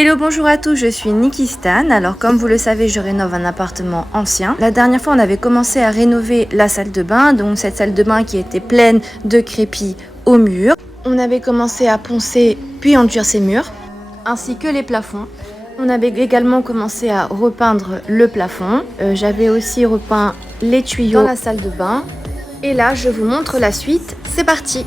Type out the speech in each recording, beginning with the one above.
Hello, bonjour à tous, je suis Nikki Stan. Alors comme vous le savez, je rénove un appartement ancien. La dernière fois, on avait commencé à rénover la salle de bain, donc cette salle de bain qui était pleine de crépis au mur. On avait commencé à poncer puis enduire ces murs, ainsi que les plafonds. On avait également commencé à repeindre le plafond. J'avais aussi repeint les tuyaux dans la salle de bain. Et là, je vous montre la suite. C'est parti!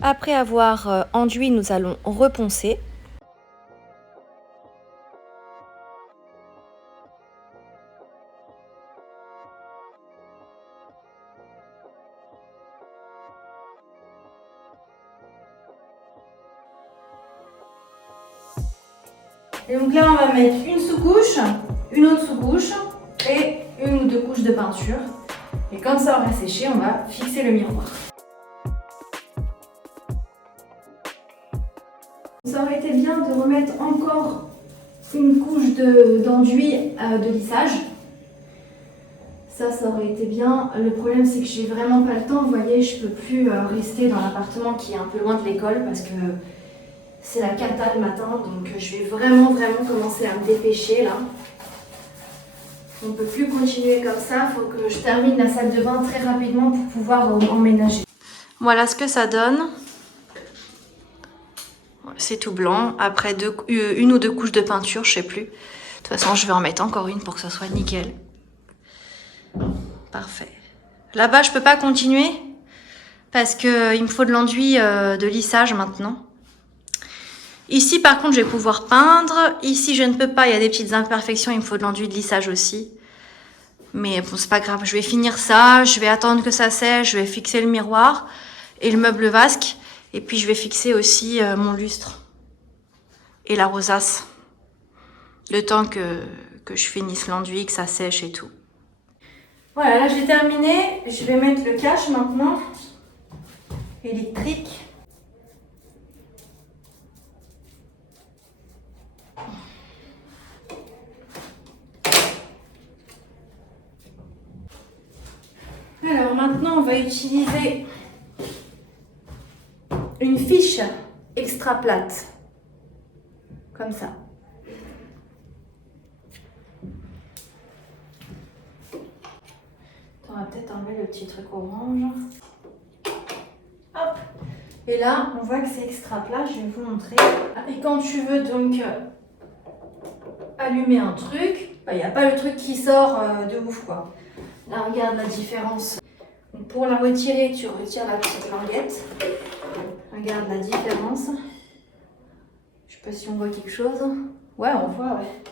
Après avoir enduit, nous allons reponcer. Et donc là, on va mettre une sous-couche, une autre sous-couche et une ou deux couches de peinture. Et quand ça aura séché, on va fixer le miroir. Ça aurait été bien de remettre encore une couche d'enduit de lissage. Ça aurait été bien. Le problème, c'est que j'ai vraiment pas le temps. Vous voyez, je peux plus rester dans l'appartement qui est un peu loin de l'école parce que c'est la cata le matin. Donc je vais vraiment commencer à me dépêcher là. On ne peut plus continuer comme ça. Il faut que je termine la salle de bain très rapidement pour pouvoir emménager. Voilà ce que ça donne. C'est tout blanc. Après une ou deux couches de peinture, je sais plus. De toute façon, je vais en mettre encore une pour que ça soit nickel. Parfait. Là-bas, je peux pas continuer parce que il me faut de l'enduit de lissage maintenant. Ici, par contre, je vais pouvoir peindre. Ici, je ne peux pas. Il y a des petites imperfections. Il me faut de l'enduit de lissage aussi. Mais bon, c'est pas grave. Je vais finir ça. Je vais attendre que ça sèche. Je vais fixer le miroir et le meuble vasque. Et puis, je vais fixer aussi mon lustre et la rosace. Le temps que je finisse l'enduit, que ça sèche et tout. Voilà, là j'ai terminé. Je vais mettre le cache maintenant. Électrique. Alors maintenant, on va utiliser une fiche extra plate. Comme ça. On va peut-être enlever le petit truc orange. Hop. Et là, on voit que c'est extra plat. Je vais vous montrer. Et quand tu veux donc allumer un truc, il n'y a pas le truc qui sort de ouf quoi. Là, regarde la différence. Donc, pour la retirer, tu retires la petite languette. Regarde la différence. Je sais pas si on voit quelque chose. Ouais, on voit, ouais.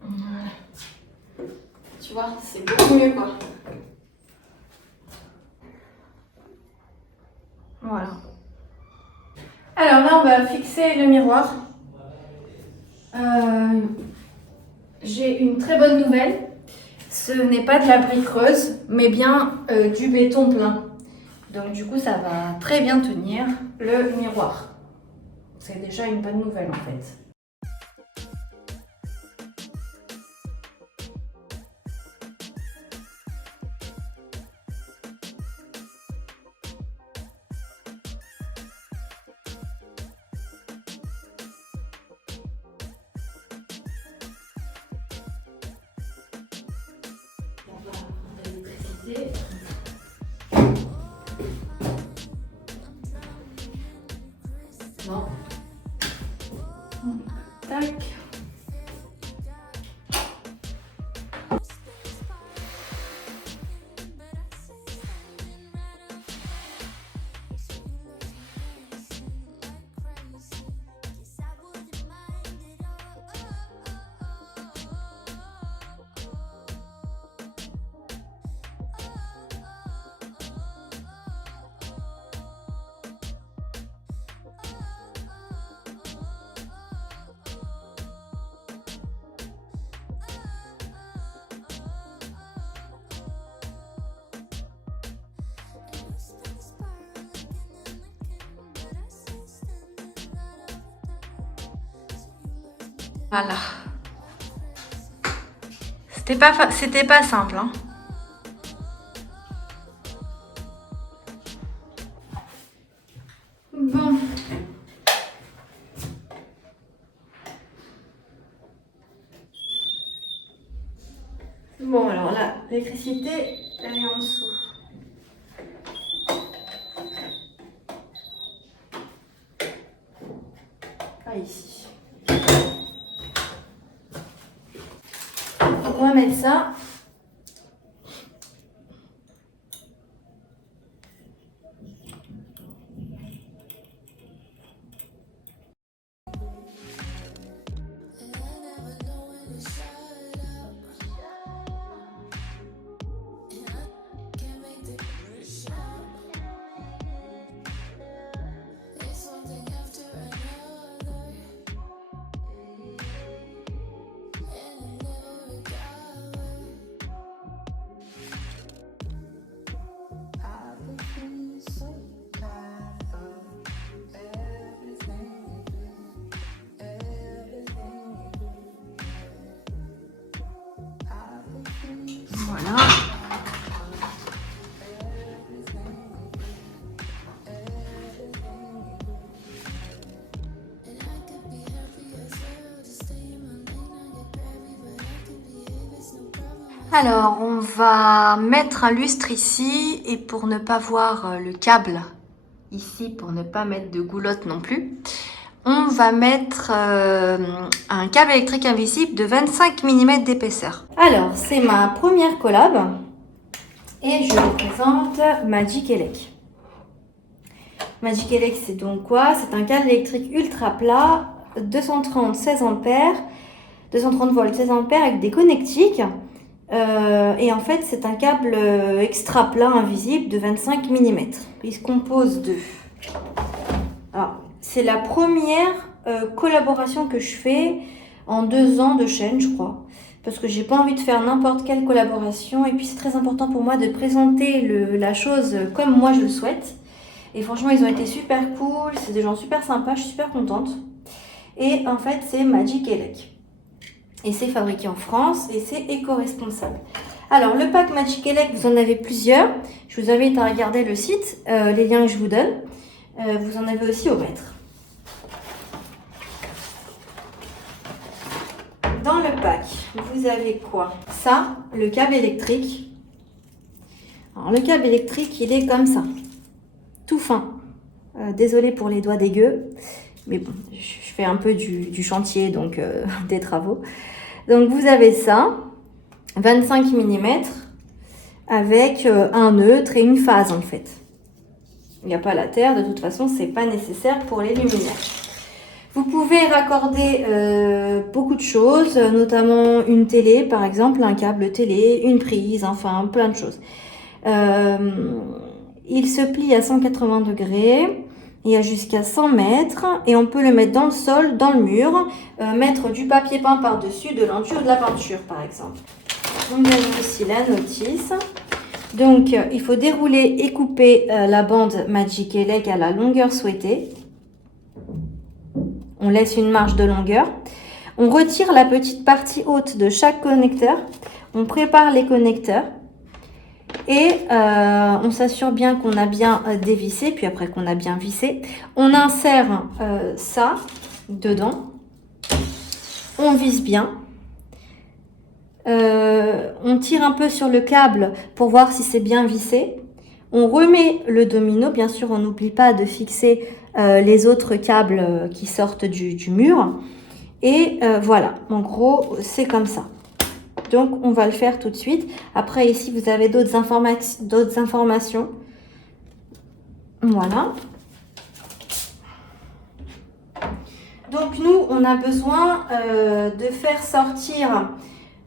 Voilà. Tu vois, c'est beaucoup mieux, quoi. Voilà. Alors là, on va fixer le miroir. J'ai une très bonne nouvelle. Ce n'est pas de la brique creuse, mais bien du béton plein. Donc du coup, ça va très bien tenir le miroir. C'est déjà une bonne nouvelle en fait. Non. Tac. Voilà. C'était pas simple, hein. Bon, alors là, l'électricité, elle est en dessous. Pas ici. On va mettre ça. Voilà. Alors, on va mettre un lustre ici et pour ne pas voir le câble ici, pour ne pas mettre de goulotte non plus, on va mettre un câble électrique invisible de 25 mm d'épaisseur. Alors, c'est ma première collab et je vous présente Magic Elec. Magic Elec, c'est donc quoi? C'est un câble électrique ultra plat, 230 16 ampères, 230 volts 16 ampères avec des connectiques. Et en fait, c'est un câble extra plat invisible de 25 mm. Il se compose de... Alors, c'est la première collaboration que je fais en 2 ans de chaîne, je crois. Parce que j'ai pas envie de faire n'importe quelle collaboration. Et puis, c'est très important pour moi de présenter la chose comme moi je le souhaite. Et franchement, ils ont été super cool. C'est des gens super sympas. Je suis super contente. Et en fait, c'est Magic Elec. Et c'est fabriqué en France et c'est éco-responsable. Alors, le pack Magic Elec, vous en avez plusieurs. Je vous invite à regarder le site, les liens que je vous donne. Vous en avez aussi au mètre. Dans le pack, vous avez quoi? Ça, le câble électrique. Alors, le câble électrique, il est comme ça. Tout fin. Désolée pour les doigts dégueux. Mais bon, je fais un peu du chantier, donc des travaux. Donc, vous avez ça, 25 mm, avec un neutre et une phase, en fait. Il n'y a pas la terre, de toute façon, c'est pas nécessaire pour les luminaires. Vous pouvez raccorder beaucoup de choses, notamment une télé, par exemple, un câble télé, une prise, enfin, plein de choses. Il se plie à 180 degrés. Il y a jusqu'à 100 mètres et on peut le mettre dans le sol, dans le mur, mettre du papier peint par-dessus, de l'endur ou de la peinture par exemple. Vous avez aussi la notice. Donc il faut dérouler et couper la bande Magic Elec à la longueur souhaitée. On laisse une marge de longueur. On retire la petite partie haute de chaque connecteur. On prépare les connecteurs. Et on s'assure bien qu'on a bien dévissé, puis après qu'on a bien vissé, on insère ça dedans, on visse bien, on tire un peu sur le câble pour voir si c'est bien vissé, on remet le domino, bien sûr on n'oublie pas de fixer les autres câbles qui sortent du mur, et voilà, en gros c'est comme ça. Donc, on va le faire tout de suite. Après, ici, vous avez d'autres informations. Voilà. Donc, nous, on a besoin de faire sortir,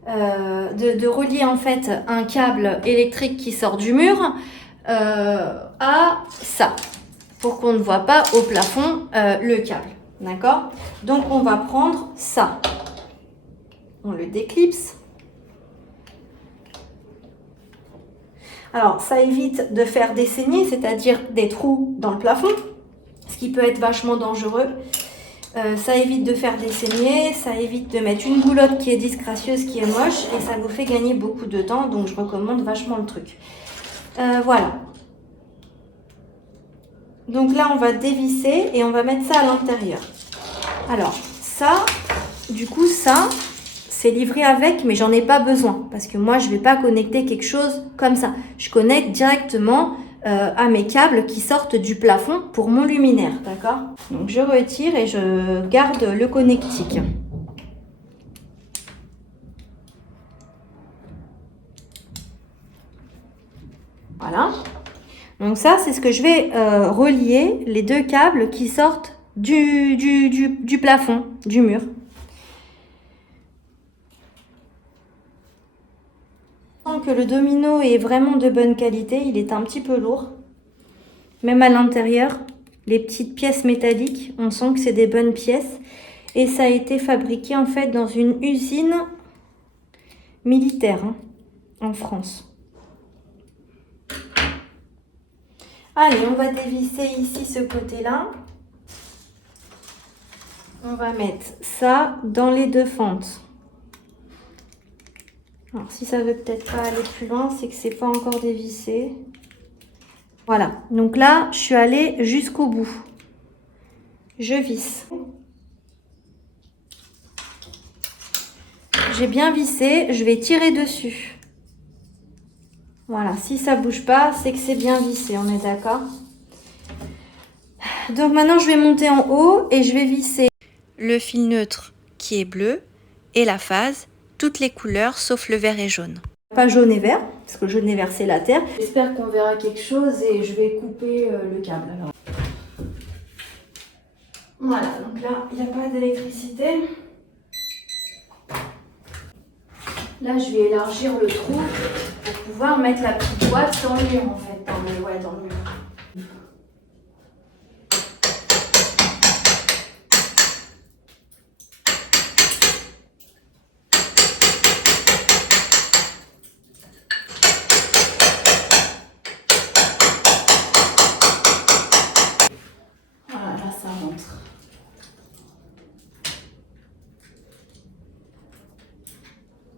de relier en fait un câble électrique qui sort du mur à ça, pour qu'on ne voit pas au plafond le câble. D'accord? Donc, on va prendre ça. On le déclipse. Alors, ça évite de faire des saignées, c'est-à-dire des trous dans le plafond, ce qui peut être vachement dangereux. Ça évite de faire des saignées, ça évite de mettre une goulotte qui est disgracieuse, qui est moche, et ça vous fait gagner beaucoup de temps, donc je recommande vachement le truc. Voilà. Donc là, on va dévisser et on va mettre ça à l'intérieur. Alors, ça, du coup, ça, c'est livré avec, mais j'en ai pas besoin. Parce que moi, je vais pas connecter quelque chose comme ça. Je connecte directement à mes câbles qui sortent du plafond pour mon luminaire, d'accord? Donc je retire et je garde le connectique. Voilà. Donc ça, c'est ce que je vais relier, les deux câbles qui sortent du plafond, du mur. Que le domino est vraiment de bonne qualité, il est un petit peu lourd. Même à l'intérieur, les petites pièces métalliques, on sent que c'est des bonnes pièces. Et ça a été fabriqué en fait dans une usine militaire en France. Allez, on va dévisser ici ce côté-là. On va mettre ça dans les deux fentes. Alors, si ça veut peut-être pas aller plus loin, c'est que c'est pas encore dévissé. Voilà. Donc là, je suis allée jusqu'au bout. Je visse. J'ai bien vissé. Je vais tirer dessus. Voilà. Si ça bouge pas, c'est que c'est bien vissé. On est d'accord? Donc maintenant, je vais monter en haut et je vais visser le fil neutre qui est bleu et la phase. Toutes les couleurs sauf le vert et jaune. Pas jaune et vert, parce que le jaune et vert c'est la terre. J'espère qu'on verra quelque chose et je vais couper le câble. Alors. Voilà, donc là il n'y a pas d'électricité. Là je vais élargir le trou pour pouvoir mettre la petite boîte dans le mur en fait, dans le mur.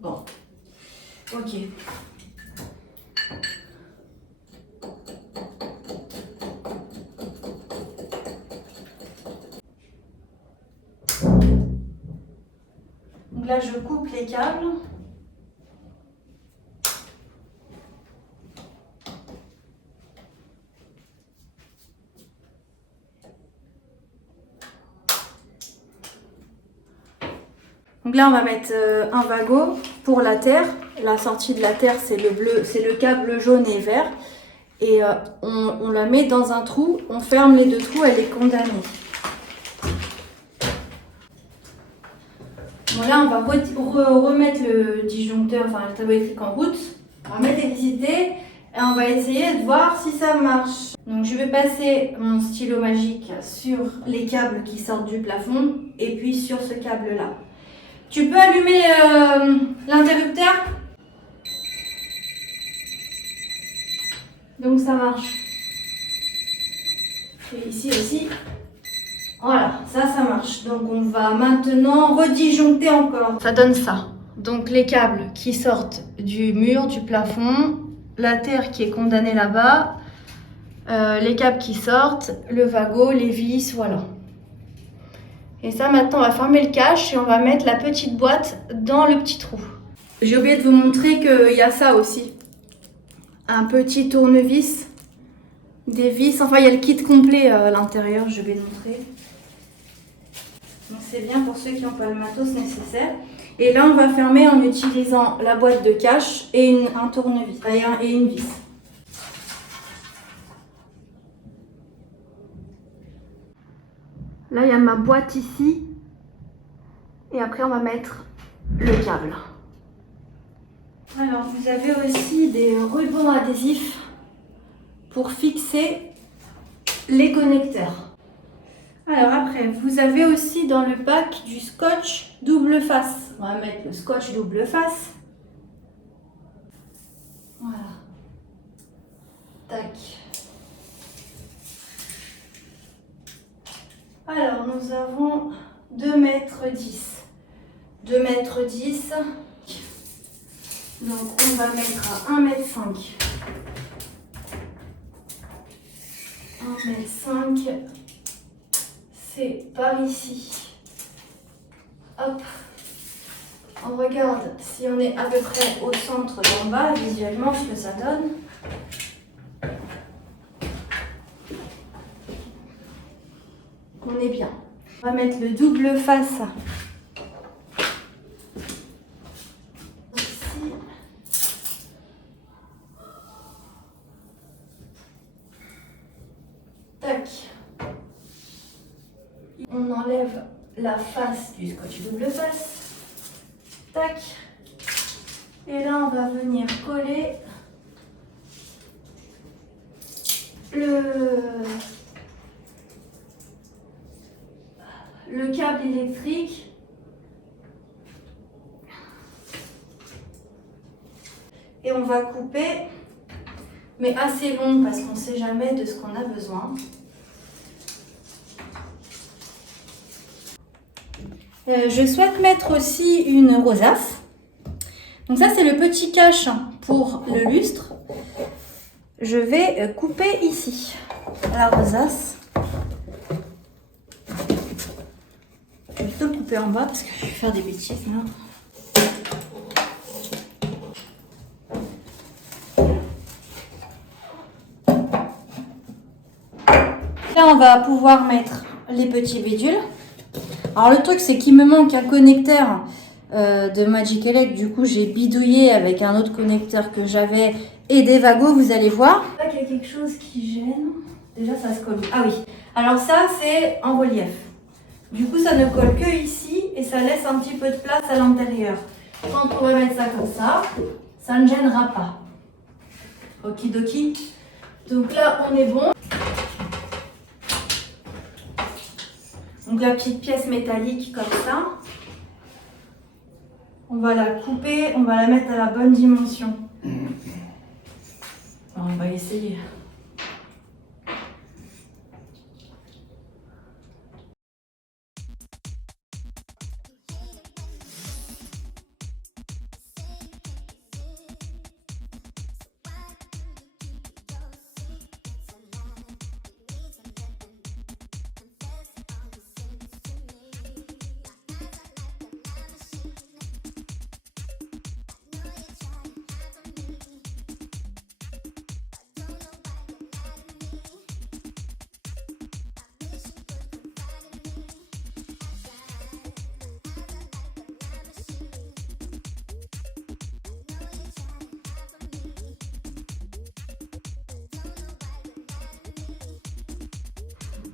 Bon, ok. Donc là, je coupe les câbles. Donc là, on va mettre un wagot pour la terre. La sortie de la terre, c'est le bleu, c'est le câble jaune et vert. Et on la met dans un trou, on ferme les deux trous, elle est condamnée. Bon là, on va remettre le disjoncteur, enfin le tableau électrique en route. On va mettre l'électricité et on va essayer de voir si ça marche. Donc je vais passer mon stylo magique sur les câbles qui sortent du plafond et puis sur ce câble-là. Tu peux allumer l'interrupteur? Donc ça marche. Et ici aussi. Voilà, ça marche. Donc on va maintenant redisjoncter encore. Ça donne ça. Donc les câbles qui sortent du mur, du plafond, la terre qui est condamnée là-bas, les câbles qui sortent, le wagot, les vis, voilà. Et ça, maintenant, on va fermer le cache et on va mettre la petite boîte dans le petit trou. J'ai oublié de vous montrer qu'il y a ça aussi. Un petit tournevis, des vis, enfin il y a le kit complet à l'intérieur, je vais le montrer. Donc c'est bien pour ceux qui n'ont pas le matos nécessaire. Et là, on va fermer en utilisant la boîte de cache et un tournevis et une vis. Là, il y a ma boîte ici. Et après, on va mettre le câble. Alors, vous avez aussi des rubans adhésifs pour fixer les connecteurs. Alors après, vous avez aussi dans le pack du scotch double face. On va mettre le scotch double face. Voilà. Tac. Alors, nous avons 2,10 m. 2,10 m. Donc, on va mettre à 1,5 m. 1,5 m. C'est par ici. Hop. On on regarde si on est à peu près au centre d'en bas, visuellement, ce que ça donne. On est bien. On va mettre le double face ici. Tac. On enlève la face du scotch double face. Tac. Et là, on va venir coller le câble électrique. Et on va couper, mais assez long parce qu'on ne sait jamais de ce qu'on a besoin. Je souhaite mettre aussi une rosace. Donc ça, c'est le petit cache pour le lustre. Je vais couper ici la rosace. Je vais plutôt le couper en bas parce que je vais faire des bêtises là. Là, on va pouvoir mettre les petits bidules. Alors le truc, c'est qu'il me manque un connecteur de Magic Elect. Du coup, j'ai bidouillé avec un autre connecteur que j'avais et des wagos, vous allez voir. Là, il y a quelque chose qui gêne. Déjà, ça se colle. Ah oui. Alors ça, c'est en relief. Du coup, ça ne colle que ici et ça laisse un petit peu de place à l'intérieur. Quand on va mettre ça comme ça ne gênera pas. Okidoki. Donc là, on est bon. Donc la petite pièce métallique comme ça. On va la couper, on va la mettre à la bonne dimension. Alors, on va essayer.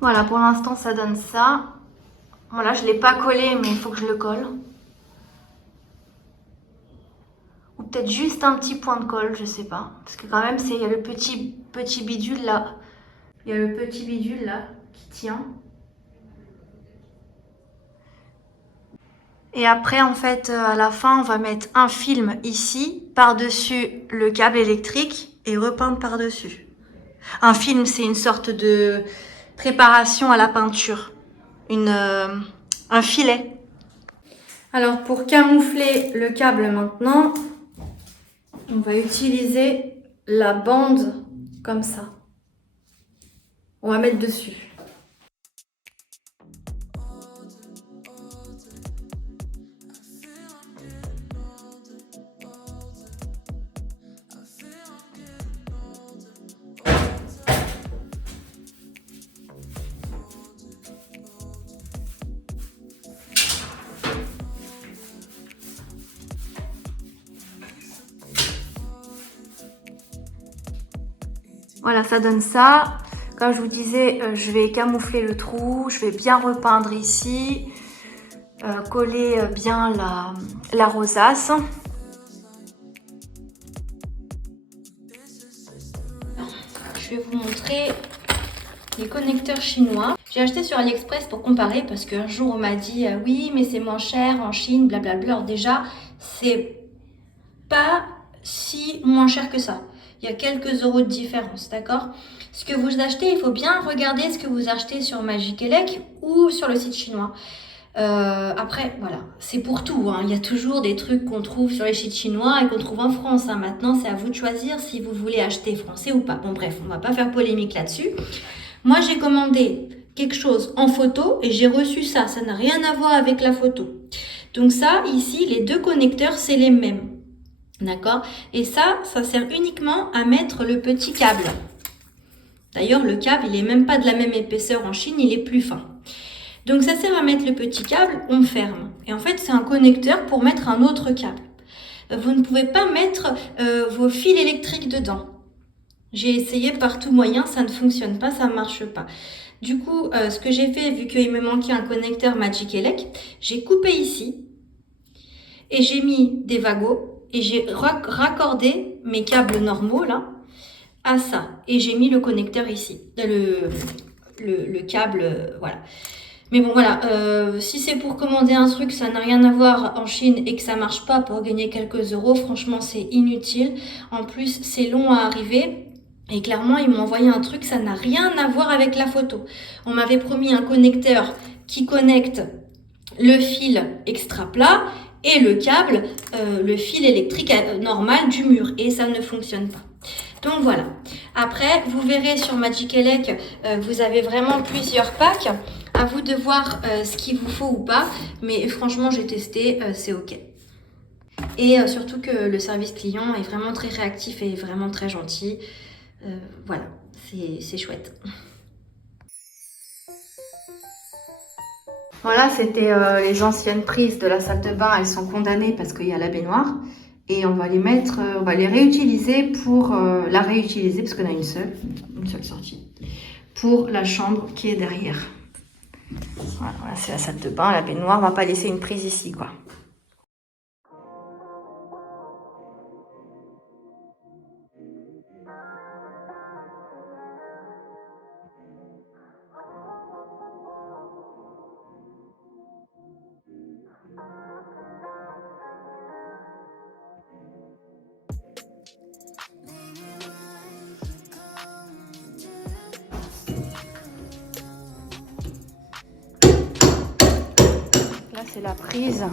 Voilà, pour l'instant, ça donne ça. Voilà, je ne l'ai pas collé, mais il faut que je le colle. Ou peut-être juste un petit point de colle, je sais pas. Parce que quand même, il y a le petit bidule là. Il y a le petit bidule là qui tient. Et après, en fait, à la fin, on va mettre un film ici, par-dessus le câble électrique et repeindre par-dessus. Un film, c'est une sorte de préparation à la peinture. Un filet. Alors, pour camoufler le câble maintenant, on va utiliser la bande comme ça. On va mettre dessus. Voilà, ça donne ça. Comme je vous disais, je vais camoufler le trou, je vais bien repeindre ici, coller bien la rosace. Je vais vous montrer les connecteurs chinois. J'ai acheté sur AliExpress pour comparer parce qu'un jour on m'a dit oui mais c'est moins cher en Chine, blablabla. Alors déjà, c'est pas si moins cher que ça. Il y a quelques euros de différence, d'accord? Ce que vous achetez, il faut bien regarder ce que vous achetez sur Magic Elect ou sur le site chinois. Après, voilà, c'est pour tout, hein. Il y a toujours des trucs qu'on trouve sur les sites chinois et qu'on trouve en France, hein. Maintenant, c'est à vous de choisir si vous voulez acheter français ou pas. Bon, bref, on va pas faire polémique là-dessus. Moi, j'ai commandé quelque chose en photo et j'ai reçu ça. Ça n'a rien à voir avec la photo. Donc ça, ici, les deux connecteurs, c'est les mêmes. D'accord? Et ça sert uniquement à mettre le petit câble. D'ailleurs, le câble, il n'est même pas de la même épaisseur en Chine, il est plus fin. Donc ça sert à mettre le petit câble, on ferme. Et en fait, c'est un connecteur pour mettre un autre câble. Vous ne pouvez pas mettre vos fils électriques dedans. J'ai essayé par tout moyen, ça ne fonctionne pas, ça ne marche pas. Du coup, ce que j'ai fait, vu qu'il me manquait un connecteur Magic Elec, j'ai coupé ici et j'ai mis des wagons et j'ai raccordé mes câbles normaux là à ça. Et j'ai mis le connecteur ici, le câble, voilà. Mais bon, voilà, si c'est pour commander un truc, ça n'a rien à voir en Chine et que ça marche pas pour gagner quelques euros, franchement, c'est inutile. En plus, c'est long à arriver. Et clairement, ils m'ont envoyé un truc, ça n'a rien à voir avec la photo. On m'avait promis un connecteur qui connecte le fil extra plat et le câble, le fil électrique normal du mur. Et ça ne fonctionne pas. Donc voilà. Après, vous verrez sur Magic Elec, vous avez vraiment plusieurs packs. À vous de voir ce qu'il vous faut ou pas. Mais franchement, j'ai testé, c'est OK. Et surtout que le service client est vraiment très réactif et vraiment très gentil. Voilà, c'est chouette. Voilà, c'était les anciennes prises de la salle de bain. Elles sont condamnées parce qu'il y a la baignoire. Et on va les mettre, on va les réutiliser pour la réutiliser, parce qu'on a une seule sortie, pour la chambre qui est derrière. Voilà, c'est la salle de bain, la baignoire. On va pas laisser une prise ici, quoi. Là, c'est la prise.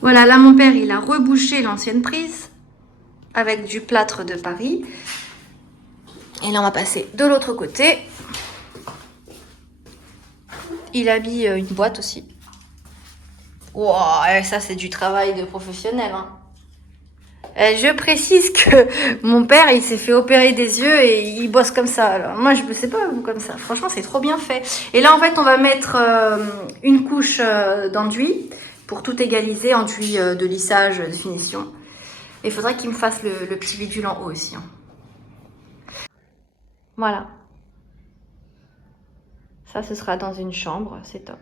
Voilà, là, mon père, il a rebouché l'ancienne prise avec du plâtre de Paris. Et là, on va passer de l'autre côté. Il a mis une boîte aussi. Wow, ça, c'est du travail de professionnel, hein. Je précise que mon père, il s'est fait opérer des yeux et il bosse comme ça. Alors, moi, je ne sais pas comme ça. Franchement, c'est trop bien fait. Et là, en fait, on va mettre une couche d'enduit pour tout égaliser, enduit de lissage, de finition. Et il faudrait qu'il me fasse le petit bidule en haut aussi, hein. Voilà. Ça, ce sera dans une chambre. C'est top.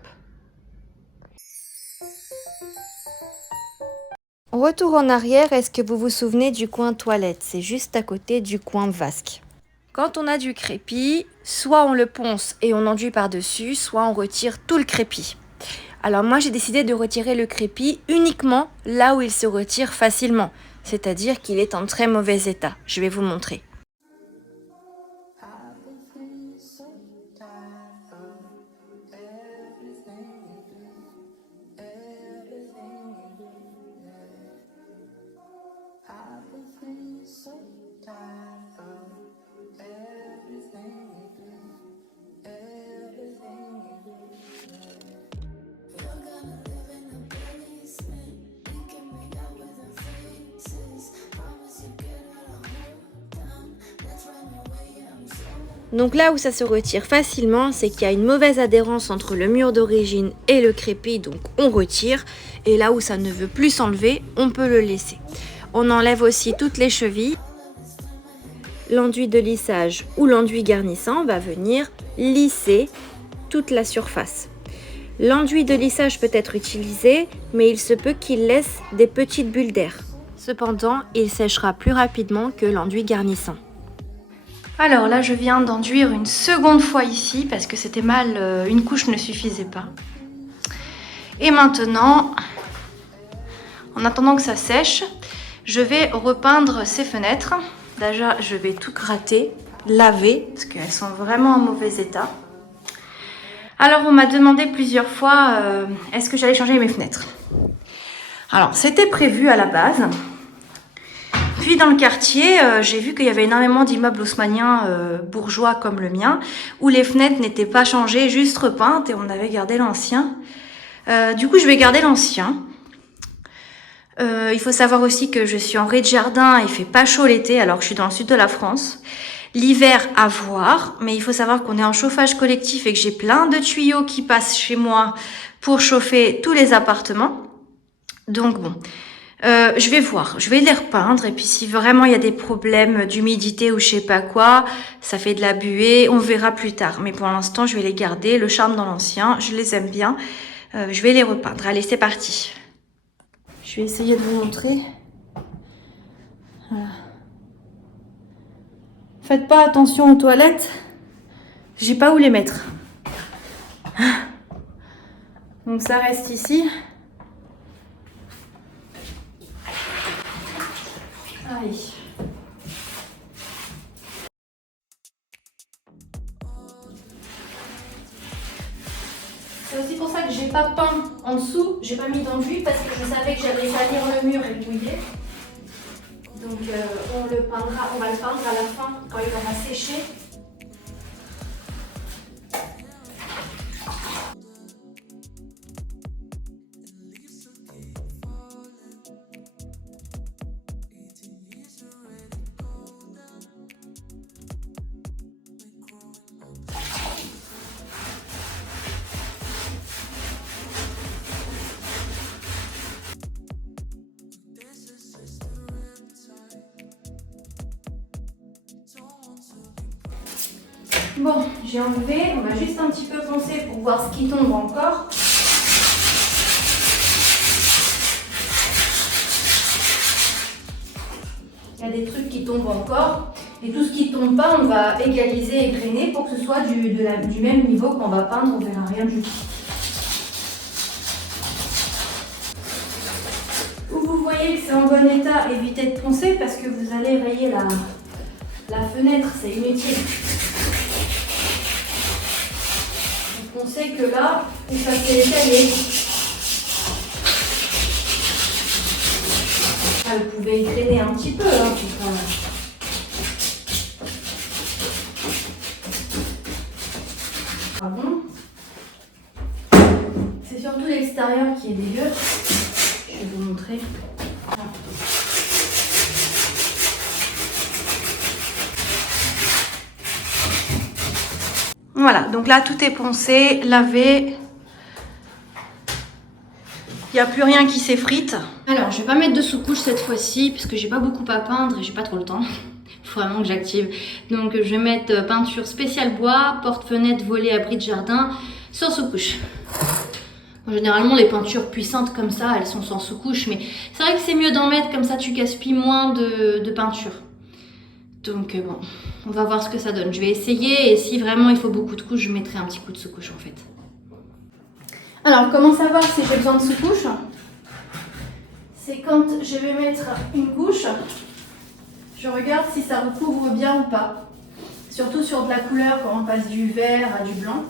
Retour en arrière, est-ce que vous vous souvenez du coin toilette? C'est juste à côté du coin vasque. Quand on a du crépi, soit on le ponce et on enduit par-dessus, soit on retire tout le crépi. Alors moi, j'ai décidé de retirer le crépi uniquement là où il se retire facilement, c'est-à-dire qu'il est en très mauvais état. Je vais vous montrer. Donc là où ça se retire facilement, c'est qu'il y a une mauvaise adhérence entre le mur d'origine et le crépi, donc on retire. Et là où ça ne veut plus s'enlever, on peut le laisser. On enlève aussi toutes les chevilles. L'enduit de lissage ou l'enduit garnissant va venir lisser toute la surface. L'enduit de lissage peut être utilisé, mais il se peut qu'il laisse des petites bulles d'air. Cependant, il séchera plus rapidement que l'enduit garnissant. Alors là, je viens d'enduire une seconde fois ici parce que c'était mal, une couche ne suffisait pas. Et maintenant, en attendant que ça sèche, je vais repeindre ces fenêtres. Déjà, je vais tout gratter, laver parce qu'elles sont vraiment en mauvais état. Alors, on m'a demandé plusieurs fois est-ce que j'allais changer mes fenêtres. Alors, c'était prévu à la base. vis dans le quartier, j'ai vu qu'il y avait énormément d'immeubles haussmanniens bourgeois comme le mien, où les fenêtres n'étaient pas changées, juste repeintes, et on avait gardé l'ancien. Du coup, je vais garder l'ancien. Il faut savoir aussi que je suis en rez-de-jardin, il fait pas chaud l'été alors que je suis dans le sud de la France. L'hiver à voir, mais il faut savoir qu'on est en chauffage collectif et que j'ai plein de tuyaux qui passent chez moi pour chauffer tous les appartements. Donc bon, je vais voir, je vais les repeindre et puis si vraiment il y a des problèmes d'humidité ou je sais pas quoi, ça fait de la buée, on verra plus tard. Mais pour l'instant, je vais les garder, le charme dans l'ancien, je les aime bien. Je vais les repeindre. Allez, c'est parti. Je vais essayer de vous montrer. Voilà. Faites pas attention aux toilettes. J'ai pas où les mettre. Donc ça reste ici. Allez. C'est aussi pour ça que j'ai pas peint en dessous, j'ai pas mis d'enduit parce que je savais que j'allais salir le mur et le mouiller. Donc on va le peindre à la fin quand il aura séché. Bon, j'ai enlevé, on va juste un petit peu poncer pour voir ce qui tombe encore. Il y a des trucs qui tombent encore. Et tout ce qui ne tombe pas, on va égaliser et grainer pour que ce soit du même niveau qu'on va peindre, on verra rien du tout. Où vous voyez que c'est en bon état, évitez de poncer parce que vous allez rayer la fenêtre, c'est inutile. On sait que là, il faut passer l'étalier. Ah, vous pouvez grainer un petit peu. Hein, ah bon. C'est surtout l'extérieur qui est dégueu. Je vais vous montrer. Voilà, donc là tout est poncé, lavé. Il n'y a plus rien qui s'effrite. Alors, je vais pas mettre de sous-couche cette fois-ci, puisque j'ai pas beaucoup à peindre et j'ai pas trop le temps. Il faut vraiment que j'active. Donc, je vais mettre peinture spéciale bois, porte-fenêtre, volet, abri de jardin, sans sous-couche. Bon, généralement, les peintures puissantes comme ça, elles sont sans sous-couche, mais c'est vrai que c'est mieux d'en mettre, comme ça tu gaspilles moins de peinture. Donc bon, on va voir ce que ça donne. Je vais essayer et si vraiment il faut beaucoup de couches, je mettrai un petit coup de sous-couche en fait. Alors, comment savoir si j'ai besoin de sous-couche? C'est quand je vais mettre une couche, je regarde si ça recouvre bien ou pas. Surtout sur de la couleur, quand on passe du vert à du blanc.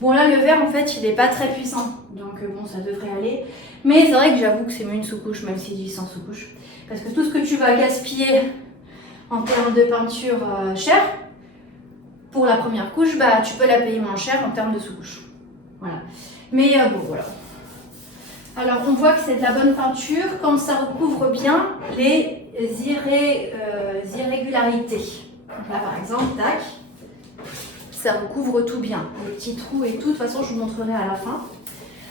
Bon là, le vert en fait, il n'est pas très puissant. Donc bon, ça devrait aller. Mais c'est vrai que j'avoue que c'est mieux une sous-couche, même si je dis sans sous-couche. Parce que tout ce que tu vas gaspiller en termes de peinture chère, pour la première couche, bah, tu peux la payer moins cher en termes de sous-couche. Voilà. Mais bon, voilà. Alors, on voit que c'est de la bonne peinture quand ça recouvre bien les irrégularités. Donc là, par exemple, tac, ça recouvre tout bien. Les petits trous et tout, de toute façon, je vous montrerai à la fin.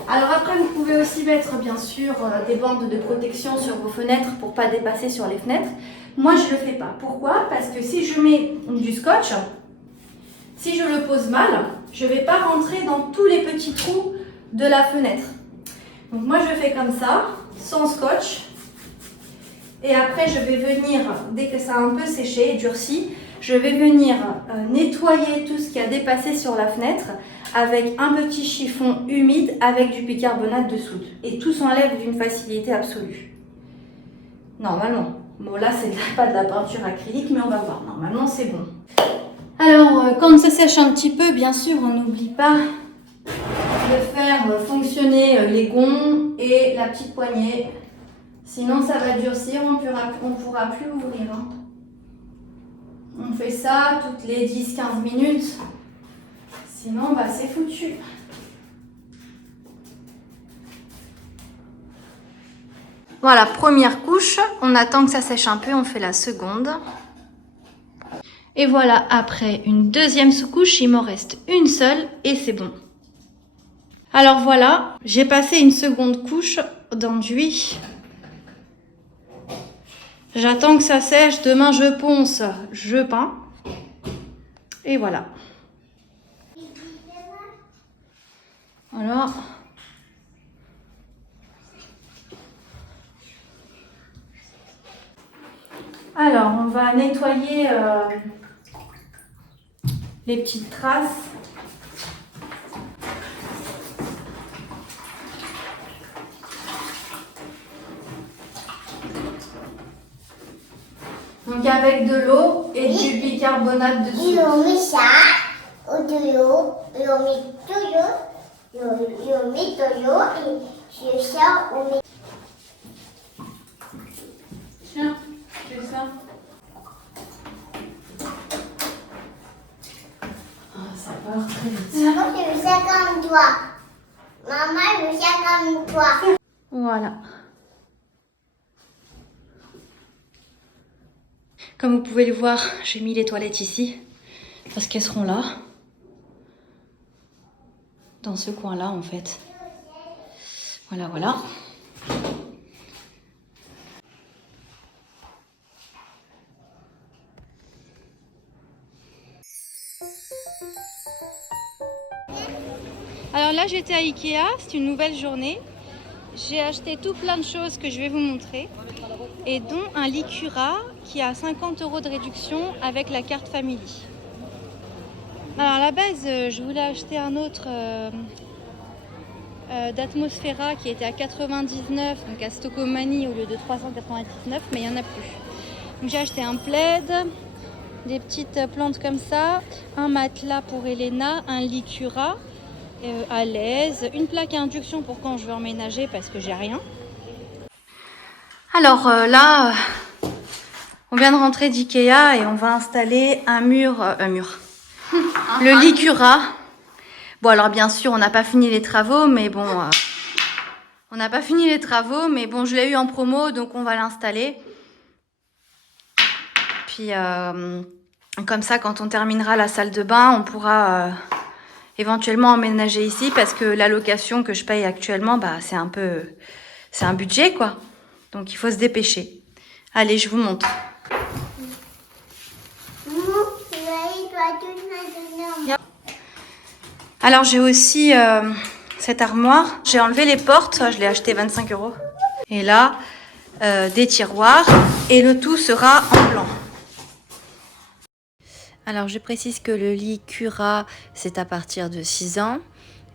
Alors après, vous pouvez aussi mettre, bien sûr, des bandes de protection sur vos fenêtres pour ne pas dépasser sur les fenêtres. Moi, je ne le fais pas. Pourquoi? Parce que si je mets du scotch, si je le pose mal, je ne vais pas rentrer dans tous les petits trous de la fenêtre. Donc moi, je fais comme ça, sans scotch. Et après, je vais venir, dès que ça a un peu séché et durci, je vais venir nettoyer tout ce qui a dépassé sur la fenêtre avec un petit chiffon humide avec du bicarbonate de soude. Et tout s'enlève d'une facilité absolue. Normalement. Bon, là, c'est pas de la peinture acrylique, mais on va voir. Normalement, c'est bon. Alors, quand ça sèche un petit peu, bien sûr, on n'oublie pas de faire fonctionner les gonds et la petite poignée Sinon, ça va durcir, on pourra plus ouvrir. Hein. On fait ça toutes les 10-15 minutes. Sinon, bah, c'est foutu. Voilà, première couche. On attend que ça sèche un peu, on fait la seconde. Et voilà, après une deuxième sous-couche, il m'en reste une seule et c'est bon. Alors voilà, j'ai passé une seconde couche d'enduit. J'attends que ça sèche, demain je ponce, je peins. Et voilà. Alors... Alors, on va nettoyer les petites traces. Donc avec de l'eau et du bicarbonate de soude. Tiens, tu fais ça. Ah, ça part très vite. Maman, je veux ça comme toi. Maman, je veux ça comme toi. Voilà. Comme vous pouvez le voir, j'ai mis les toilettes ici parce qu'elles seront là. Dans ce coin-là, en fait. Voilà, voilà. Alors là, j'étais à Ikea, c'est une nouvelle journée. J'ai acheté tout plein de choses que je vais vous montrer. Et dont un Lycura qui a 50 € de réduction avec la carte Family. Alors à la base, je voulais acheter un autre d'Atmosphera qui était à 99, donc à Stockomanie au lieu de 399, mais il n'y en a plus. Donc j'ai acheté un plaid, des petites plantes comme ça, un matelas pour Elena, un Lycura à l'aise, une plaque à induction pour quand je veux emménager parce que j'ai rien. Alors là, on vient de rentrer d'Ikea et on va installer un mur. Le Lycura. Bon, alors bien sûr, on n'a pas fini les travaux, mais bon... on n'a pas fini les travaux, mais bon, je l'ai eu en promo, donc on va l'installer. Puis, comme ça, quand on terminera la salle de bain, on pourra éventuellement emménager ici, parce que la location que je paye actuellement, bah, c'est un budget, quoi. Donc, il faut se dépêcher. Allez, je vous montre. Alors j'ai aussi cette armoire, j'ai enlevé les portes, je l'ai acheté 25 €. Et là, des tiroirs et le tout sera en blanc. Alors je précise que le Lycura c'est à partir de 6 ans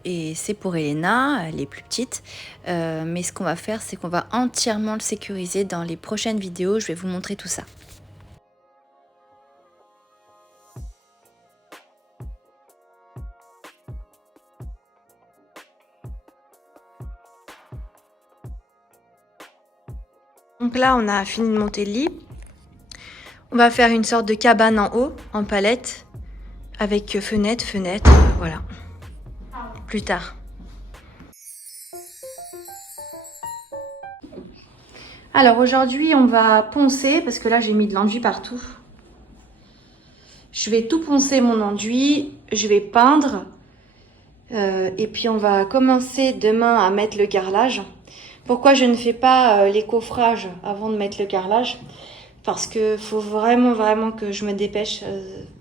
et c'est pour Elena, elle est plus petite. Mais ce qu'on va faire c'est qu'on va entièrement le sécuriser dans les prochaines vidéos, je vais vous montrer tout ça. Donc là, on a fini de monter le lit. On va faire une sorte de cabane en haut, en palette, avec fenêtre, voilà. Plus tard. Alors aujourd'hui, on va poncer, parce que là, j'ai mis de l'enduit partout. Je vais tout poncer mon enduit, je vais peindre. Et puis on va commencer demain à mettre le carrelage. Pourquoi je ne fais pas les coffrages avant de mettre le carrelage? Parce que faut vraiment que je me dépêche,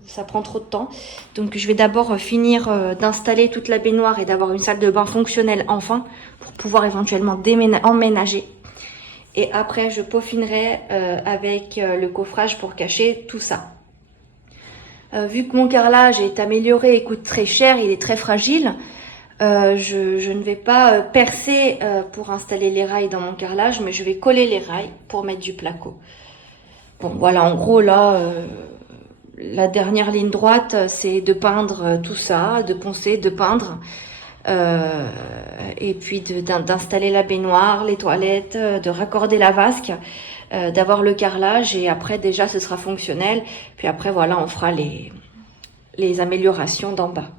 ça prend trop de temps. Donc je vais d'abord finir d'installer toute la baignoire et d'avoir une salle de bain fonctionnelle enfin, pour pouvoir éventuellement emménager. Et après je peaufinerai avec le coffrage pour cacher tout ça. Vu que mon carrelage est amélioré et coûte très cher, il est très fragile, je ne vais pas percer pour installer les rails dans mon carrelage, mais je vais coller les rails pour mettre du placo. Bon, voilà, en gros, là, la dernière ligne droite, c'est de peindre tout ça, de poncer, de peindre. Et puis d'installer la baignoire, les toilettes, de raccorder la vasque, d'avoir le carrelage et après déjà ce sera fonctionnel. Puis après voilà, on fera les améliorations d'en bas.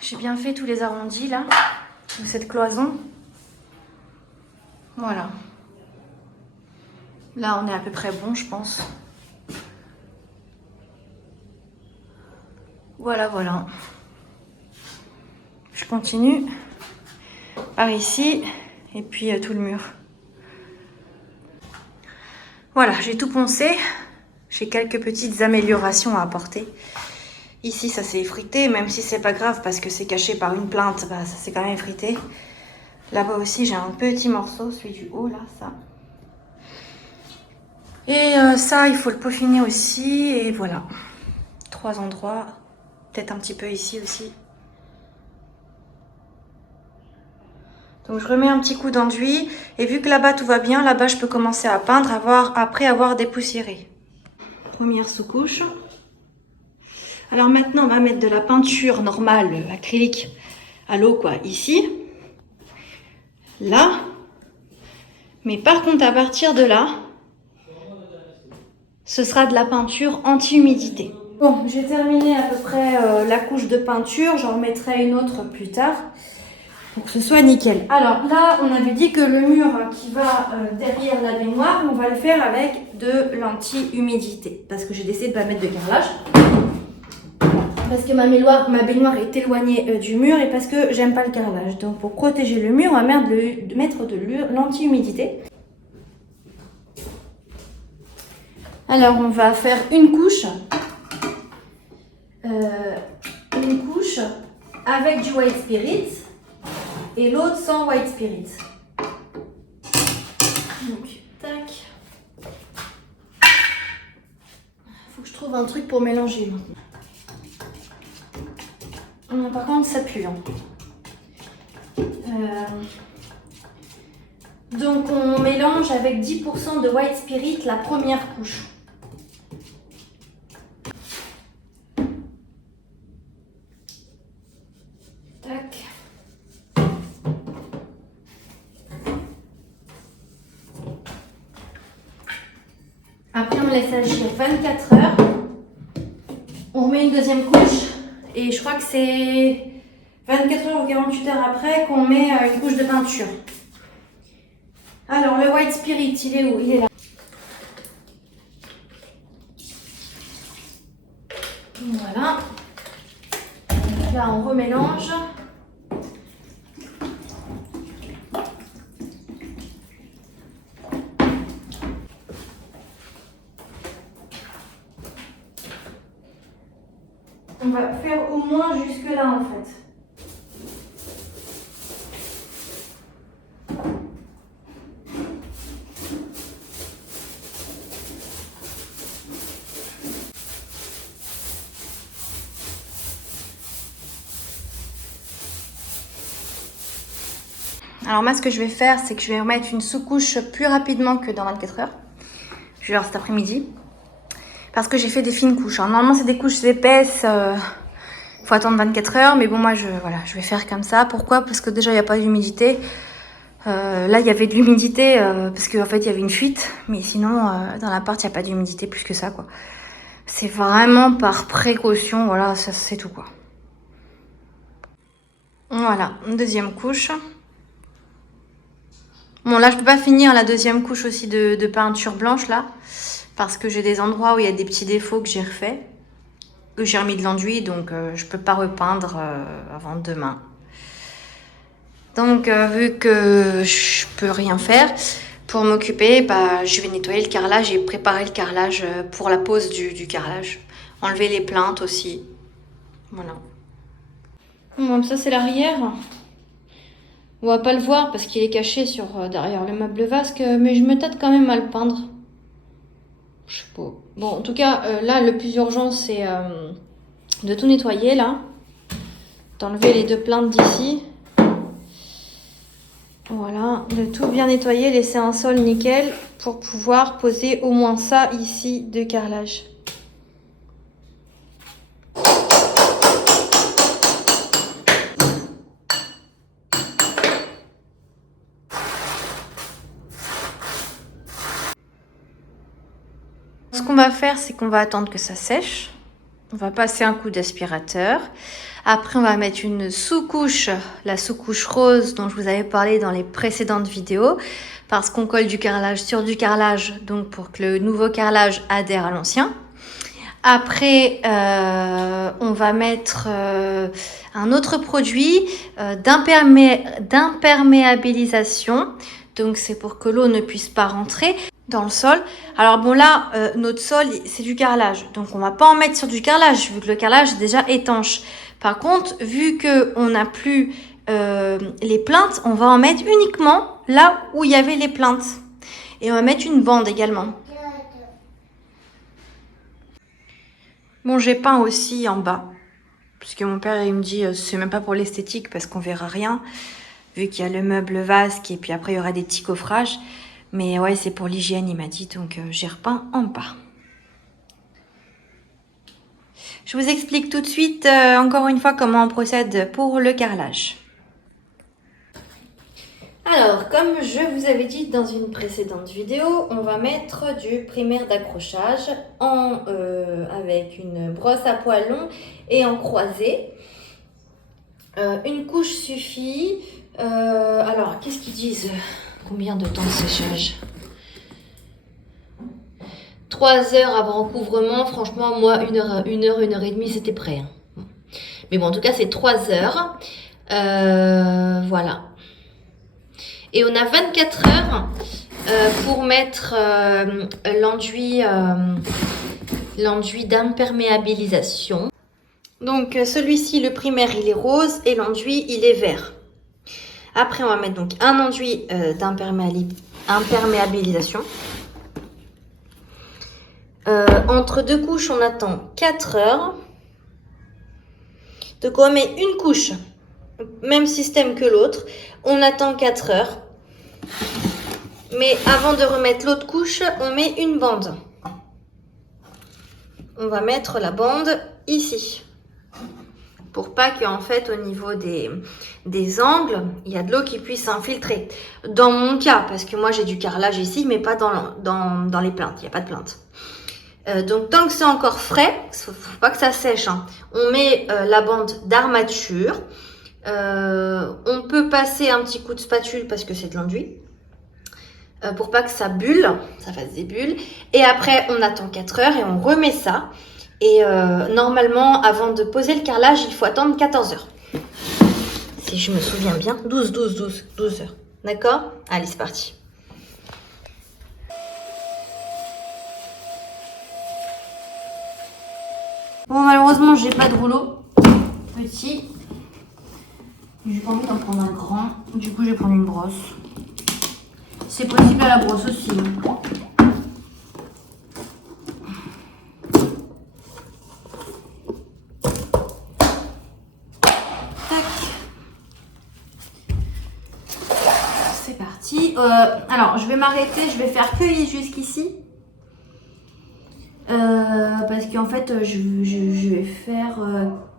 J'ai bien fait tous les arrondis là, de cette cloison. Voilà. Là, on est à peu près bon, je pense. Voilà, voilà. Je continue par ici et puis tout le mur. Voilà, j'ai tout poncé. J'ai quelques petites améliorations à apporter. Ici, ça s'est effrité, même si c'est pas grave parce que c'est caché par une plinthe, bah, ça s'est quand même effrité. Là-bas aussi, j'ai un petit morceau, celui du haut, là, ça. Et ça, il faut le peaufiner aussi. Et voilà. 3 endroits. Peut-être un petit peu ici aussi. Donc, je remets un petit coup d'enduit. Et vu que là-bas, tout va bien, là-bas, je peux commencer à peindre après avoir dépoussiéré. Première sous-couche. Alors maintenant, on va mettre de la peinture normale, acrylique, à l'eau, quoi, ici. Là. Mais par contre, à partir de là, ce sera de la peinture anti-humidité. Bon, j'ai terminé à peu près la couche de peinture. J'en remettrai une autre plus tard pour que ce soit nickel. Alors là, on avait dit que le mur qui va derrière la baignoire, on va le faire avec de l'anti-humidité. Parce que j'ai décidé de ne pas mettre de carrelage. Parce que ma baignoire est éloignée du mur et parce que j'aime pas le carrelage. Donc pour protéger le mur, on va mettre de l'anti-humidité. Alors on va faire une couche avec du white spirit et l'autre sans white spirit. Donc tac. Faut que je trouve un truc pour mélanger maintenant. Par contre ça pue. Hein. Donc on mélange avec 10% de white spirit la première couche. Tac. Après on laisse agir 24 heures. On remet une deuxième couche et je crois que c'est 24 heures ou 48 heures après qu'on met une couche de peinture. Alors, le white spirit, il est où? Il est là. Voilà. Donc là, on remélange. On va faire au moins jusque là, en fait. Alors moi, ce que je vais faire, c'est que je vais remettre une sous-couche plus rapidement que dans 24 heures. Je vais faire cet après-midi. Parce que j'ai fait des fines couches. Alors, normalement, c'est des couches épaisses. Il faut attendre 24 heures. Mais bon, moi, je vais faire comme ça. Pourquoi? Parce que déjà, il n'y a pas d'humidité. Là, il y avait de l'humidité parce qu'en fait, il y avait une fuite. Mais sinon, dans l'appart, il n'y a pas d'humidité plus que ça, quoi. C'est vraiment par précaution. Voilà, ça, c'est tout, quoi. Voilà, une deuxième couche. Bon, là, je peux pas finir la deuxième couche aussi de peinture blanche, là. Parce que j'ai des endroits où il y a des petits défauts que j'ai refait. Que j'ai remis de l'enduit, donc je peux pas repeindre avant demain. Donc, vu que je peux rien faire, pour m'occuper, bah, je vais nettoyer le carrelage et préparer le carrelage pour la pose du carrelage. Enlever les plinthes aussi. Voilà. Bon, ça, c'est l'arrière. On va pas le voir parce qu'il est caché derrière le meuble vasque, mais je me tâte quand même à le peindre. Je sais pas. Bon, en tout cas, là, le plus urgent, c'est de tout nettoyer, là. D'enlever les deux plinthes d'ici. Voilà, de tout bien nettoyer, laisser un sol nickel pour pouvoir poser au moins ça ici de carrelage. Ce qu'on va faire, c'est qu'on va attendre que ça sèche. On va passer un coup d'aspirateur. Après, on va mettre une sous-couche, la sous-couche rose dont je vous avais parlé dans les précédentes vidéos, parce qu'on colle du carrelage sur du carrelage, donc pour que le nouveau carrelage adhère à l'ancien. Après, on va mettre un autre produit d'imperméabilisation. Donc, c'est pour que l'eau ne puisse pas rentrer dans le sol. Alors bon là, notre sol, c'est du carrelage. Donc, on va pas en mettre sur du carrelage, vu que le carrelage est déjà étanche. Par contre, vu qu'on n'a plus les plinthes, on va en mettre uniquement là où il y avait les plinthes. Et on va mettre une bande également. Bon, j'ai peint aussi en bas. Parce que mon père, il me dit, c'est même pas pour l'esthétique parce qu'on verra rien. Vu qu'il y a le meuble vasque et puis après, il y aura des petits coffrages. Mais ouais, c'est pour l'hygiène, il m'a dit. Donc, j'ai repeint en bas. Je vous explique tout de suite, encore une fois, comment on procède pour le carrelage. Alors, comme je vous avais dit dans une précédente vidéo, on va mettre du primaire d'accrochage avec une brosse à poils longs et en croisée. Une couche suffit. Alors, qu'est-ce qu'ils disent? Combien de temps de séchage? 3 heures avant recouvrement. Franchement, moi, 1 heure et demie, c'était prêt. Hein. Mais bon, en tout cas, c'est 3 heures. Voilà. Et on a 24 heures pour mettre l'enduit d'imperméabilisation. Donc celui-ci, le primaire, il est rose et l'enduit, il est vert. Après, on va mettre donc un enduit d'imperméabilisation. Entre deux couches, on attend 4 heures. Donc on met une couche, même système que l'autre. On attend 4 heures. Mais avant de remettre l'autre couche, on met une bande. On va mettre la bande ici. Pour pas qu'en fait, au niveau des angles, il y a de l'eau qui puisse s'infiltrer. Dans mon cas, parce que moi j'ai du carrelage ici, mais pas dans les plinthes. Il n'y a pas de plinthe. Donc tant que c'est encore frais, faut pas que ça sèche. Hein. On met la bande d'armature. On peut passer un petit coup de spatule parce que c'est de l'enduit. Pour pas que ça bulle, ça fasse des bulles. Et après, on attend 4 heures et on remet ça. Et normalement, avant de poser le carrelage, il faut attendre 14 heures. Si je me souviens bien, 12 heures. D'accord? Allez, c'est parti. Bon, malheureusement, j'ai pas de rouleau petit. J'ai pas envie d'en prendre un grand. Du coup, je vais prendre une brosse. C'est possible à la brosse aussi. Tac. C'est parti. Alors, je vais m'arrêter. Je vais faire que jusqu'ici. Parce qu'en fait, je vais faire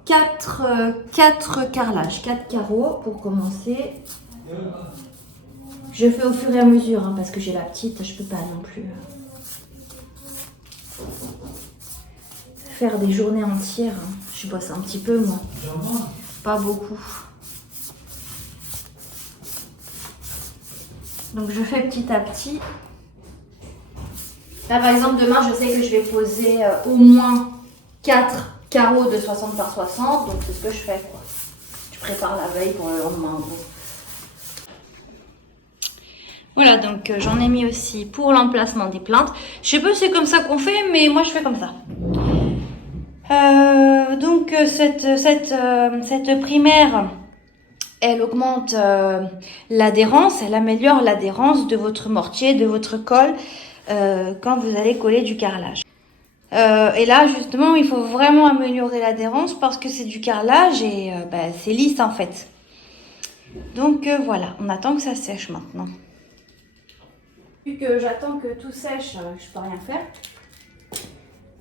4 carrelages, 4 carreaux pour commencer. Je fais au fur et à mesure, hein, parce que j'ai la petite, je peux pas non plus faire des journées entières. Hein. Je bosse un petit peu, moi. Pas beaucoup. Donc je fais petit à petit. Là, par exemple, demain, je sais que je vais poser au moins 4 carreaux de 60 par 60. Donc c'est ce que je fais, quoi. Je prépare la veille pour le lendemain. Bon. Voilà, donc j'en ai mis aussi pour l'emplacement des plinthes. Je sais pas si c'est comme ça qu'on fait, mais moi je fais comme ça. Donc cette primaire, elle augmente l'adhérence, elle améliore l'adhérence de votre mortier, de votre colle quand vous allez coller du carrelage. Et là justement, il faut vraiment améliorer l'adhérence parce que c'est du carrelage et c'est lisse en fait. Donc voilà, on attend que ça sèche maintenant. Vu que j'attends que tout sèche, je peux rien faire.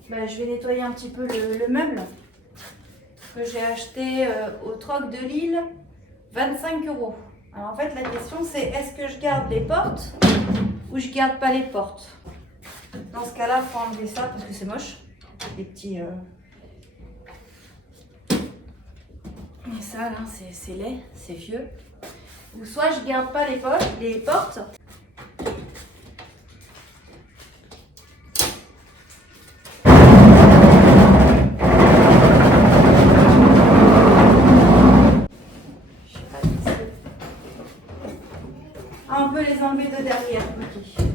Bah, je vais nettoyer un petit peu le meuble que j'ai acheté au troc de Lille, 25 €. Alors en fait la question c'est est-ce que je garde les portes ou je garde pas les portes? Dans ce cas-là, il faut enlever ça parce que c'est moche. Des petits... Et ça là, c'est laid, c'est vieux. Ou soit je garde pas les portes. Ah, on peut les enlever de derrière. Ok.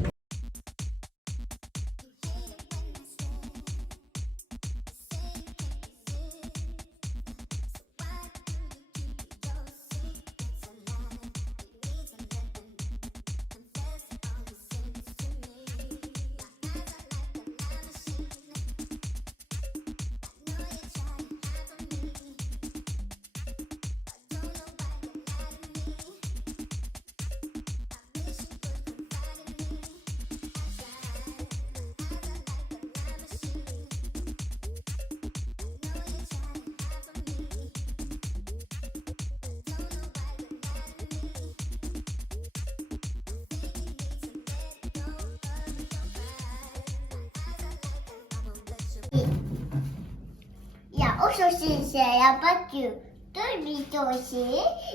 Il y a aussi, il n'y a pas que deux bidons aussi,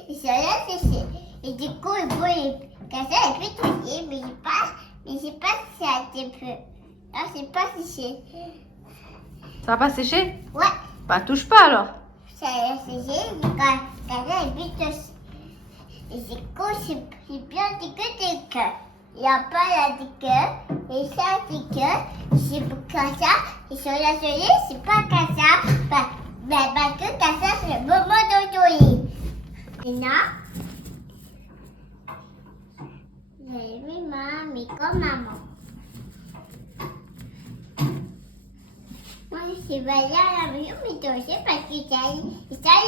et ça là c'est. Et du coup, il faut casser et puis touiller, mais je sais pas si ça a été peu. Là, je sais pas si c'est. Ça va pas sécher? Ouais, Bah touche pas alors. ça a séché, j'ai cassé et puis touiller. Et du coup, c'est bien tic-tic. Il n'y a pas la tic, et ça tic, c'est pas ça, et sur la soleil, c'est pas comme ça, parce que ça, c'est le moment de touiller. Et là, j'ai mis mamie comme maman. Moi, je suis allée à la maison, mais toucher parce que ça,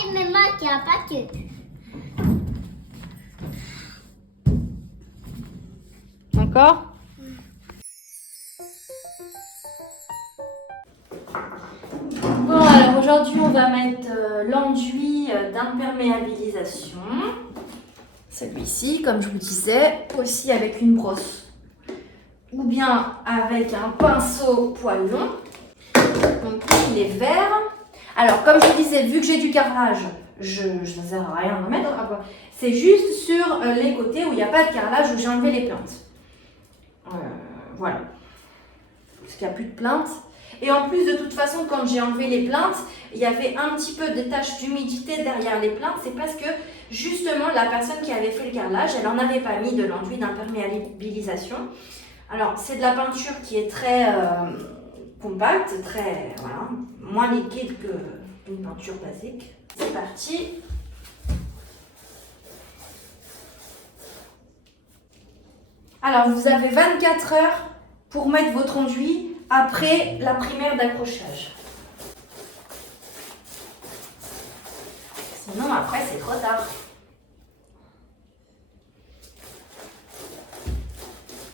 il me manque, il n'y a pas de. Encore? Bon, alors aujourd'hui, on va mettre l'enduit d'imperméabilisation. Celui-ci, comme je vous disais, aussi avec une brosse ou bien avec un pinceau poil long. Donc, il est vert. Alors, comme je vous disais, vu que j'ai du carrelage, ça ne sert à rien d'en mettre. C'est juste sur les côtés où il n'y a pas de carrelage, où j'ai enlevé les plaintes. Voilà. Parce qu'il n'y a plus de plaintes. Et en plus, de toute façon, quand j'ai enlevé les plaintes, il y avait un petit peu de taches d'humidité derrière les plaintes. C'est parce que, justement, la personne qui avait fait le carrelage, elle n'en avait pas mis de l'enduit d'imperméabilisation. Alors, c'est de la peinture qui est très compacte, très, voilà, moins liquide qu'une peinture basique. C'est parti. Alors, vous avez 24 heures pour mettre votre enduit après la primaire d'accrochage. Sinon, après, c'est trop tard.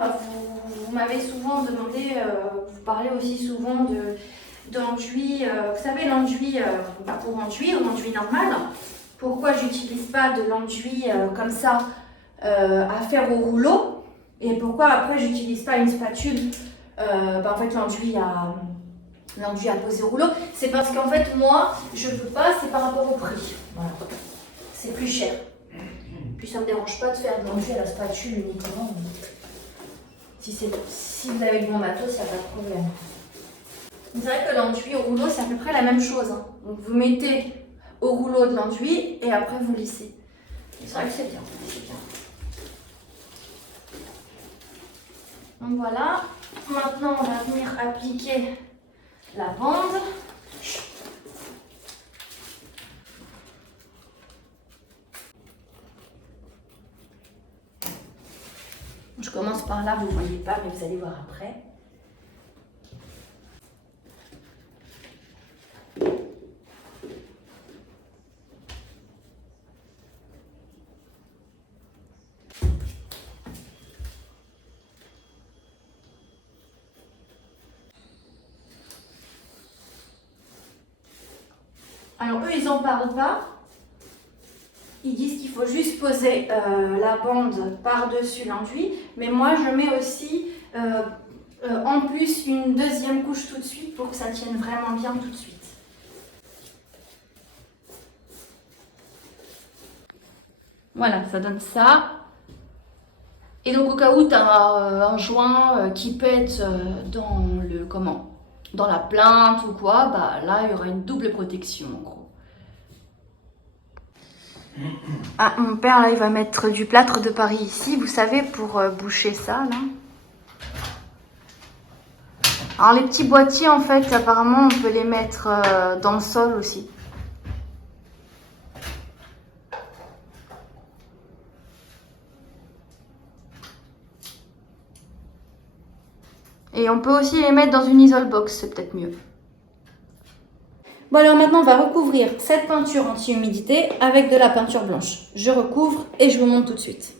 Vous m'avez souvent demandé, vous parlez aussi souvent d'enduit, vous savez, l'enduit pour enduire, l'enduit normal. Pourquoi j'utilise pas de l'enduit comme ça à faire au rouleau? Et pourquoi après j'utilise pas une spatule, en fait l'enduit à poser au rouleau? C'est parce qu'en fait moi je veux pas, c'est par rapport au prix. Voilà. C'est plus cher. Puis ça me dérange pas de faire de l'enduit à la spatule uniquement. Si vous avez le bon matos, il n'y a pas de problème. C'est vrai que l'enduit au rouleau c'est à peu près la même chose. Hein. Donc vous mettez au rouleau de l'enduit et après vous lissez. C'est vrai que c'est bien. Donc voilà, maintenant on va venir appliquer la bande. Je commence par là, vous ne voyez pas, mais vous allez voir après. Alors eux, ils en parlent pas. Ils disent qu'il faut juste poser la bande par-dessus l'enduit. Mais moi, je mets aussi en plus une deuxième couche tout de suite pour que ça tienne vraiment bien tout de suite. Voilà, ça donne ça. Et donc au cas où tu as un joint qui pète dans la plainte ou quoi, bah là il y aura une double protection en gros. Ah, mon père là il va mettre du plâtre de Paris ici, vous savez, pour boucher ça là. Alors les petits boîtiers en fait apparemment on peut les mettre dans le sol aussi. Et on peut aussi les mettre dans une isole box, c'est peut-être mieux. Bon alors maintenant on va recouvrir cette peinture anti-humidité avec de la peinture blanche. Je recouvre et je vous montre tout de suite.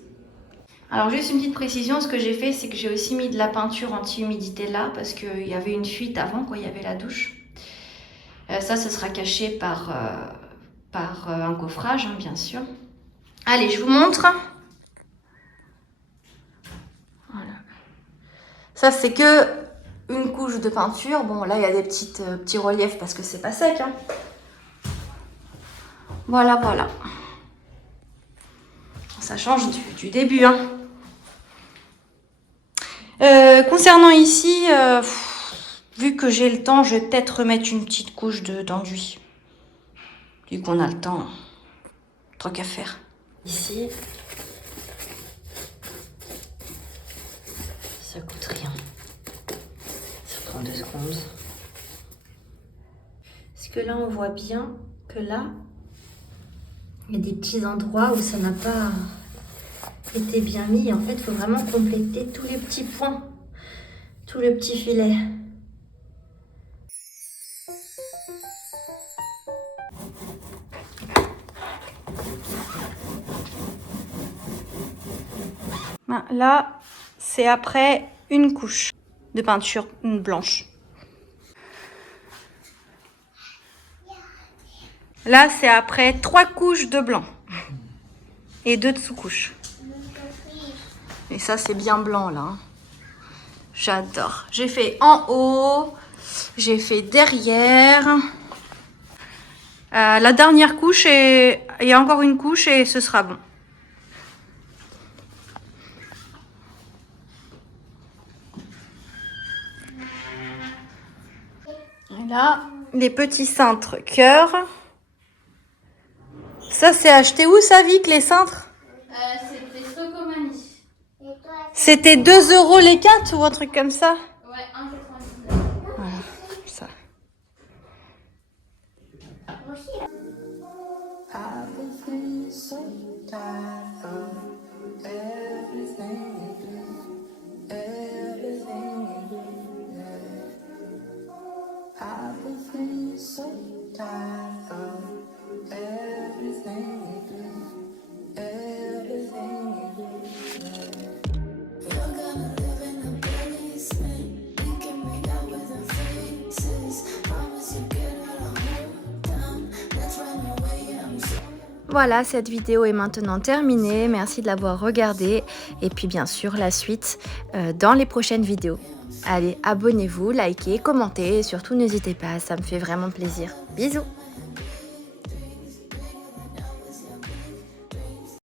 Alors juste une petite précision, ce que j'ai fait c'est que j'ai aussi mis de la peinture anti-humidité là parce qu'il y avait une fuite avant quand il y avait la douche. Ça ce sera caché par un coffrage hein, bien sûr. Allez je vous montre. Voilà. Ça c'est que une couche de peinture. Bon là il y a des petits reliefs parce que c'est pas sec. Hein. Voilà, voilà. Ça change du début. Hein. Concernant ici, vu que j'ai le temps, je vais peut-être remettre une petite couche d'enduit. Vu qu'on a le temps, tant qu'à faire. Ici, ça coûte rien. Ça prend 2 secondes. Parce que là, on voit bien que là, il y a des petits endroits où ça n'a pas été bien mis. En fait, il faut vraiment compléter tous les petits points, tout le petit filet. Là, c'est après une couche de peinture blanche. Là, c'est après 3 couches de blanc et 2 de sous-couches. Et ça, c'est bien blanc, là. Hein. J'adore. J'ai fait en haut, j'ai fait derrière. La dernière couche, il y a encore une couche et ce sera bon. Et là, les petits cintres cœur. Ça, c'est acheté où, ça, Vic, les cintres? C'était Stocomanie. C'était 2 € les 4 ou un truc comme ça? Ouais, 1,99. Voilà, ça. Voilà, cette vidéo est maintenant terminée. Merci de l'avoir regardée. Et puis bien sûr, la suite dans les prochaines vidéos. Allez, abonnez-vous, likez, commentez et surtout n'hésitez pas, ça me fait vraiment plaisir. Bisous!